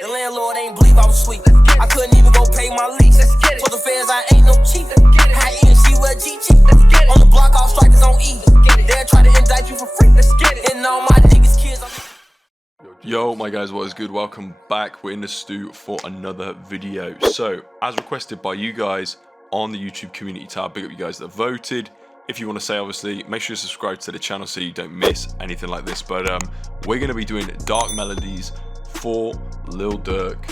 The landlord ain't believe I was sweet. I couldn't even go pay my lease. For the feds, I ain't no cheat. High end, she wear GG. On the block, all strikers on E. They'll try to indict you for free. And all my niggas kids. Yo, my guys, what is good? Welcome back. We're in the stew for another video. So, as requested by you guys on the YouTube community tab, big up you guys that voted. If you want to say, obviously, make sure you subscribe to the channel so you don't miss anything like this. But we're going to be doing dark melodies for Lil Durk,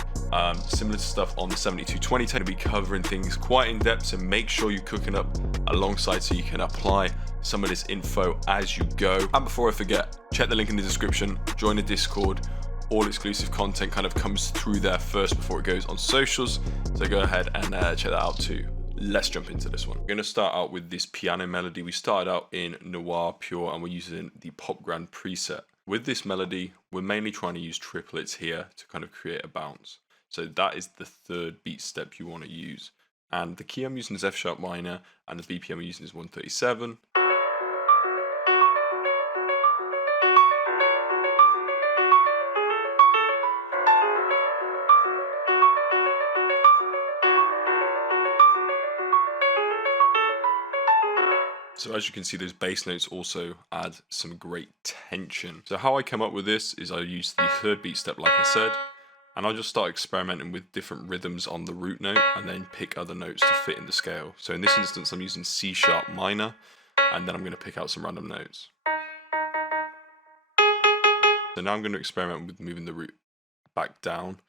similar to stuff on the 7220. Going to be covering things quite in depth, so make sure you're cooking up alongside so you can apply some of this info as you go. And before I forget, check the link in the description, join the Discord. All exclusive content kind of comes through there first before it goes on socials, so go ahead and check that out too. Let's jump into this one. We're going to start out with this piano melody. We started out in Noir Pure and we're using the Pop Grand preset. With this melody, we're mainly trying to use triplets here to kind of create a bounce. So that is the third beat step you want to use. And the key I'm using is F sharp minor and the BPM I'm using is 137. So as you can see, those bass notes also add some great tension. So how I came up with this is I used the third beat step, like I said, and I'll just start experimenting with different rhythms on the root note and then pick other notes to fit in the scale. So in this instance, I'm using C sharp minor, and then I'm going to pick out some random notes. So now I'm going to experiment with moving the root back down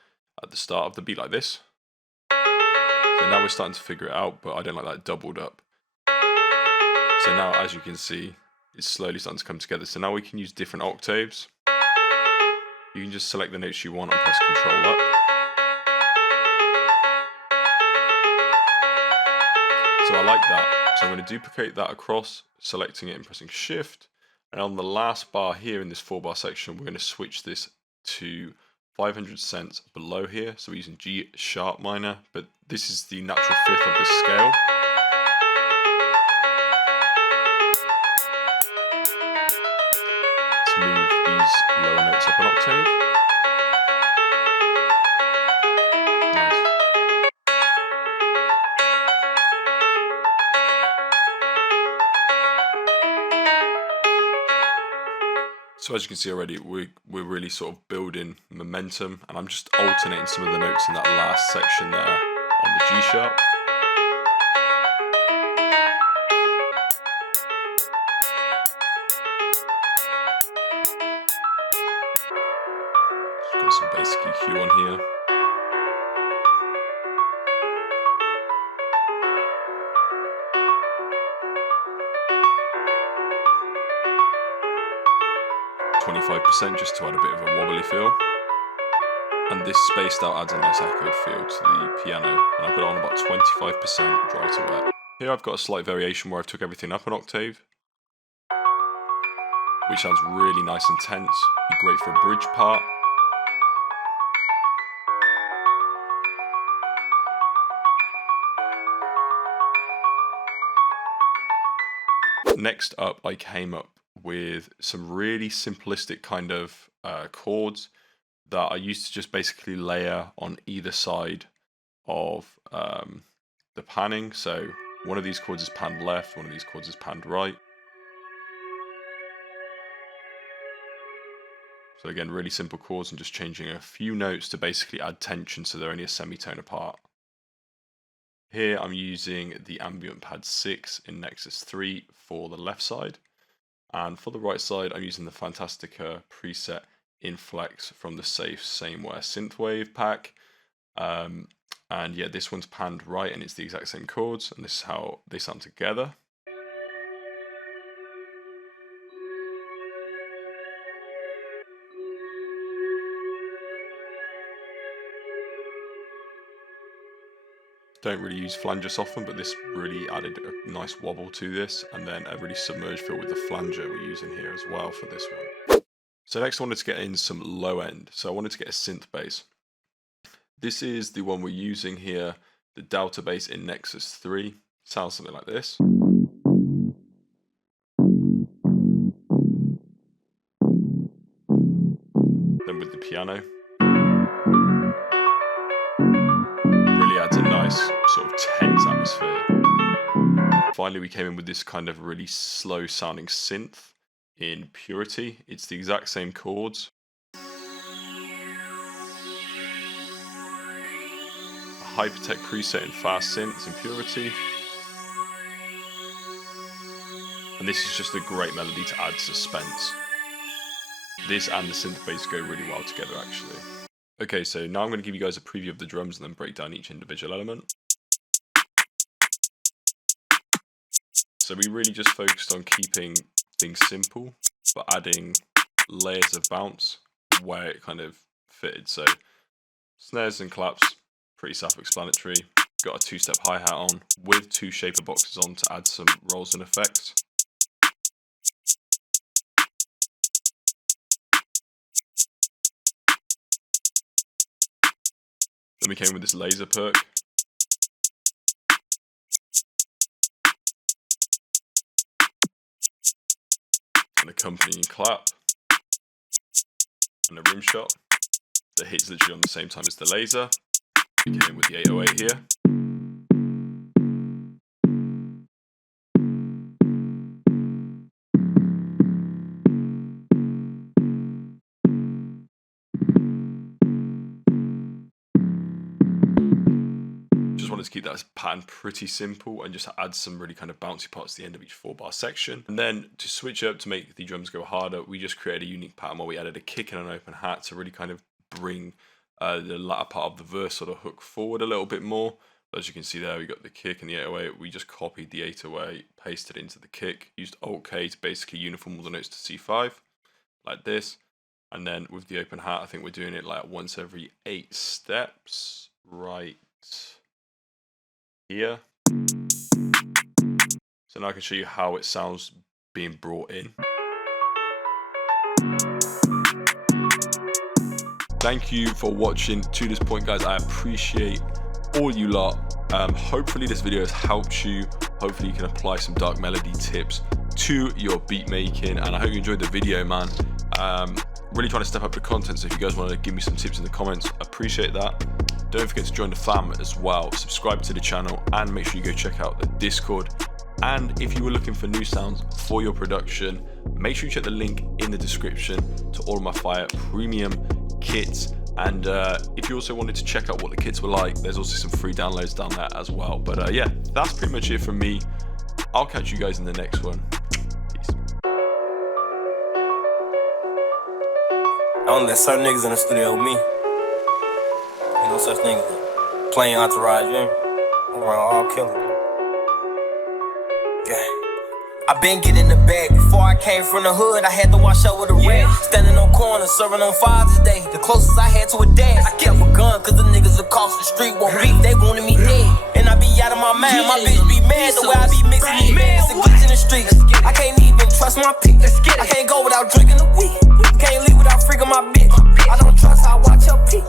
at the start of the beat like this. So now we're starting to figure it out, but I don't like that doubled up. So now, as you can see, it's slowly starting to come together. So now we can use different octaves. You can just select the notes you want and press Control up. So I like that. So I'm going to duplicate that across, selecting it and pressing Shift. And on the last bar here in this 4-bar section, we're going to switch this to 500 cents below here. So we're using G sharp minor, but this is the natural fifth of this scale. Move these lower notes up an octave. Nice. So as you can see already, we're really sort of building momentum, and I'm just alternating some of the notes in that last section there on the G sharp. Got some basic EQ on here. %, just to add a bit of a wobbly feel. And this spaced out adds a nice echoed feel to the piano. And I've got it on about 25% dry to wet. Here I've got a slight variation where I've took everything up an octave, which sounds really nice and tense. Be great for a bridge part. Next up, I came up with some really simplistic kind of chords that I used to just basically layer on either side of the panning. So one of these chords is panned left, one of these chords is panned right. So again, really simple chords and just changing a few notes to basically add tension so they're only a semitone apart. Here I'm using the Ambient pad 6 in Nexus 3 for the left side. And for the right side, I'm using the Fantastica preset in Flex from the Safe Sameware Synthwave pack. And yeah, this one's panned right and it's the exact same chords, and this is how they sound together. Don't really use flanges often, but this really added a nice wobble to this, and then a really submerged feel with the flanger we're using here as well for this one. So next I wanted to get in some low end, so I wanted to get a synth bass. This is the one we're using here, the Delta bass in Nexus 3. Sounds something like this. Then with the piano. finally we came in with this kind of really slow sounding synth in Purity. It's the exact same chords. A Hypertech preset in fast synths in Purity. And this is just a great melody to add suspense. This and the synth bass go really well together actually. Okay, so now I'm going to give you guys a preview of the drums and then break down each individual element. So we really just focused on keeping things simple, but adding layers of bounce where it kind of fitted. So snares and claps, pretty self-explanatory. Got a 2-step hi-hat on with 2 shaper boxes on to add some rolls and effects. Then we came with this laser perk. An accompanying clap. And a rim shot that hits literally on the same time as the laser. We came with the 808 here. Wanted to keep that pattern pretty simple and just add some really kind of bouncy parts at the end of each 4-bar section. And then to switch up to make the drums go harder, we just created a unique pattern where we added a kick and an open hat to really kind of bring the latter part of the verse sort of hook forward a little bit more. But as you can see there, we got the kick and the 808. We just copied the 808, pasted it into the kick, used Alt-K to basically uniform all the notes to C5 like this. And then with the open hat, I think we're doing it like once every 8 steps, right here. So now I can show you how it sounds being brought in. Thank you for watching to this point, guys. I appreciate all you lot. Hopefully this video has helped you. Hopefully you can apply some dark melody tips to your beat making, and I hope you enjoyed the video, man. Really trying to step up the content, so if you guys want to give me some tips in the comments, I appreciate that. Don't forget to join the fam as well, subscribe to the channel, and make sure you go check out the Discord. And if you were looking for new sounds for your production, make sure you check the link in the description to all of my Fire premium kits. And if you also wanted to check out what the kits were like, there's also some free downloads down there as well. But yeah, that's pretty much it from me. I'll catch you guys in the next one. Peace. I don't let certain niggas in the studio with me. Ain't no such thing as a plain entourage, you know? I'm around all killers. Yeah. I been getting the bag. Before I came from the hood, I had to wash up with a rag. Standing on corners, serving on Father's Day. The closest I had to a dad. I kept a gun, cause the niggas across the street won't beef, they wanted me dead. And I be out of my mind, my bitch be mad the way I be mixing these bands and glitch in the streets. I can't even trust my pick. I can't go without drinking a week. Can't leave without freaking my bitch. I don't trust how I watch her peek.